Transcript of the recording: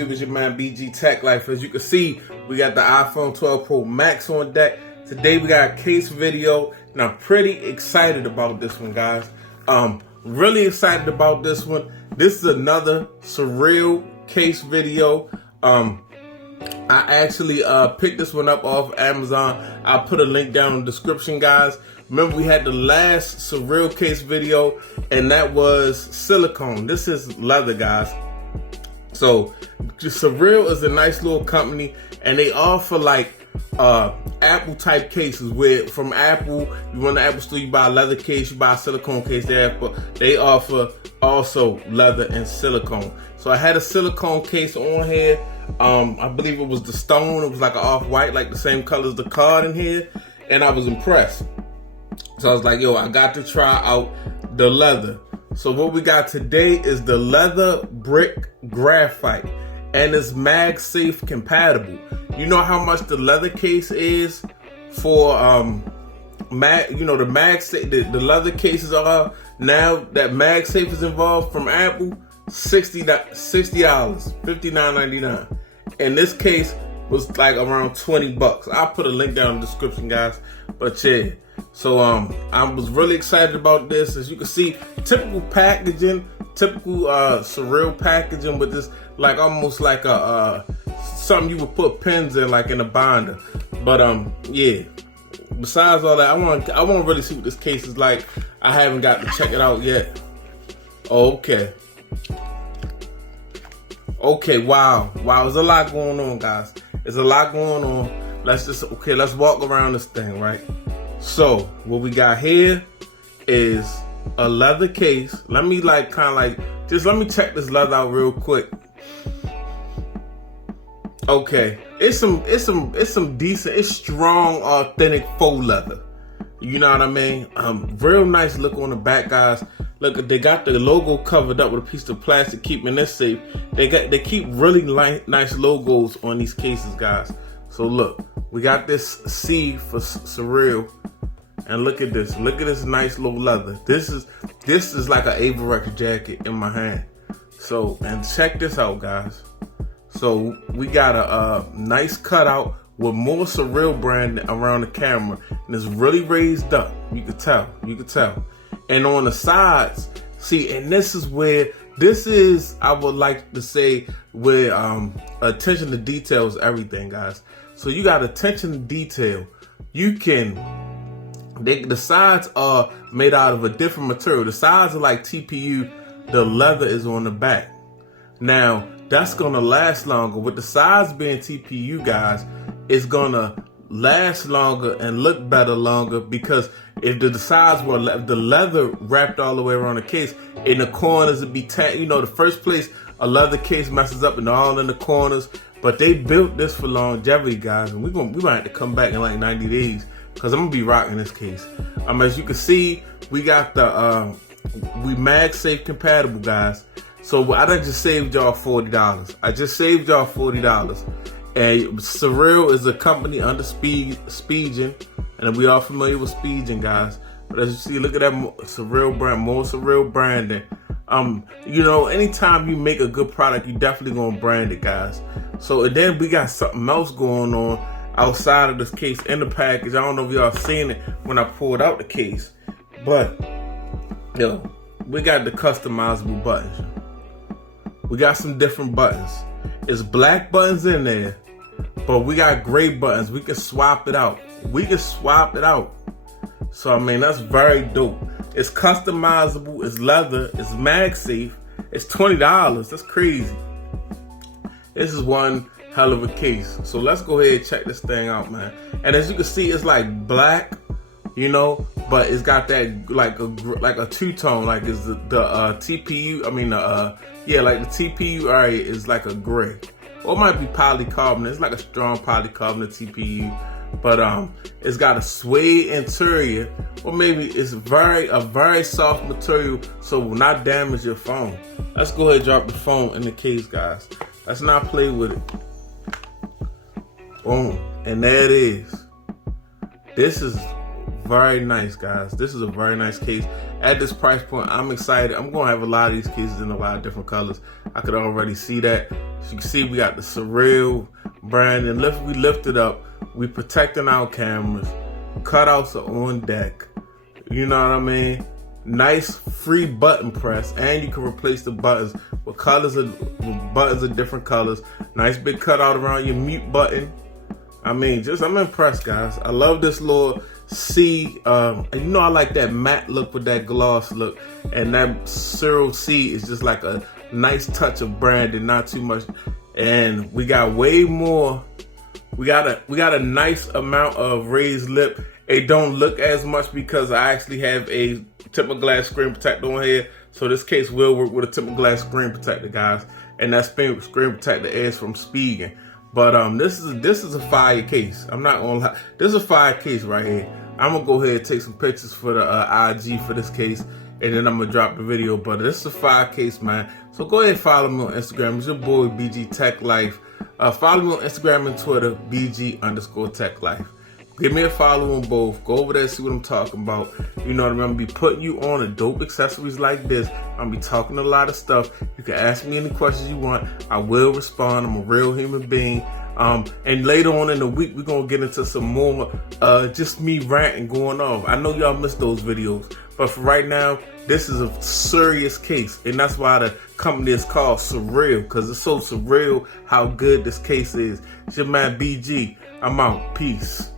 YouTube? It's your man BG Tech Life. As you can see, we got the iPhone 12 Pro Max on deck. Today we got a case video, and I'm pretty excited about this one, guys. Really excited about this one. This is another Cyrill case video. I actually picked this one up off Amazon. I'll put a link down in the description, guys. Remember, we had the last Cyrill case video, and that was silicone. This is leather, guys. So Cyrill is a nice little company, and they offer like Apple type cases where from Apple, you run the Apple store, you buy a leather case, you buy a silicone case. They offer also leather and silicone. So I had a silicone case on here. I believe it was the stone. It was like an off-white, like the same color as the card in here, and I was impressed. So I was like, yo, I got to try out the leather. So what we got today is the Leather Brick Graphite, and it's MagSafe compatible. You know how much the leather case is for the MagSafe, the leather cases are now that MagSafe is involved from Apple, $60, $59.99. And this case was like around 20 bucks. I'll put a link down in the description, guys. But yeah, so I was really excited about this. As you can see, typical packaging, typical Cyrill packaging with this like almost like a something you would put pens in, like in a binder. But yeah, besides all that, I want to really see what this case is like. I haven't got to check it out yet. Okay, wow, there's a lot going on, guys. There's a lot going on. Let's walk around this thing, right? So what we got here is a leather case. Let me let me check this leather out real quick. Okay, it's some decent, it's strong, authentic faux leather. You know what I mean? Real nice look on the back, guys. Look, they got the logo covered up with a piece of plastic, keeping this safe. They keep really nice logos on these cases, guys. So look, we got this C for Cyrill, and look at this nice little leather. This is like an Averex jacket in my hand. So, and check this out, guys. So we got a nice cutout with more Cyrill brand around the camera, and it's really raised up. You can tell. And on the sides, see, and this is, I would like to say, where attention to detail is everything, guys. So you got attention to detail. The sides are made out of a different material. The sides are like TPU. The leather is on the back. Now, that's gonna last longer. With the sides being TPU, guys, it's gonna last longer and look better longer, because if the sides were the leather wrapped all the way around the case, in the corners it'd be the first place a leather case messes up and all in the corners. But they built this for longevity, guys, and we might have to come back in like 90 days because I'm gonna be rocking this case. As you can see, we got the we MagSafe compatible, guys. So I done just saved y'all $40. I just saved y'all $40. And Cyrill is a company under Spigen, and we are familiar with Spigen, guys. But as you see, look at that Cyrill brand, more Cyrill branding. Anytime you make a good product, you definitely gonna brand it, guys. So, and then we got something else going on outside of this case in the package. I don't know if y'all seen it when I pulled out the case, but we got the customizable buttons. We got some different buttons. It's black buttons in there, but we got gray buttons. We can swap it out. So, I mean, that's very dope. It's customizable, it's leather, it's MagSafe, it's $20. That's crazy. This is one hell of a case. So let's go ahead and check this thing out, man. And as you can see, it's like black, but it's got that like a two-tone, like it's the TPU. Like the TPU area is like a gray, or it might be polycarbonate. It's like a strong polycarbonate TPU, but it's got a suede interior, or maybe it's a very soft material, so it will not damage your phone. Let's go ahead and drop the phone in the case, guys. Let's not play with it. Boom, and there it is. This is very nice, guys. This is a very nice case. At this price point, I'm excited. I'm gonna have a lot of these cases in a lot of different colors. I could already see that. As you can see, we got the Cyrill brand, and we lift it up. We protecting our cameras. Cutouts are on deck. You know what I mean? Nice free button press, and you can replace the buttons with buttons of different colors. Nice big cutout around your mute button. I mean, I'm impressed, guys. I love this little C. And you know I like that matte look with that gloss look, and that Cyrill C is just like a nice touch of branding, not too much. And we got way more. We got a nice amount of raised lip. It don't look as much because I actually have a tempered glass screen protector on here. So this case will work with a tempered glass screen protector, guys. And that screen protector is from Spigen. But this is a fire case. I'm not gonna lie. This is a fire case right here. I'm gonna go ahead and take some pictures for the IG for this case, and then I'm gonna drop the video. But this is a fire case, man. So go ahead and follow me on Instagram. It's your boy BG Tech Life. Follow me on Instagram and Twitter, BG_Tech Life. Give me a follow on both. Go over there and see what I'm talking about. You know what I mean? I'm gonna be putting you on a dope accessories like this. I'm gonna be talking a lot of stuff. You can ask me any questions you want. I will respond. I'm a real human being. And later on in the week, we're gonna get into some more just me ranting going off. I know y'all missed those videos, but for right now, this is a serious case, and that's why the company is called Cyrill, because it's so surreal how good this case is. It's your man BG. I'm out. Peace.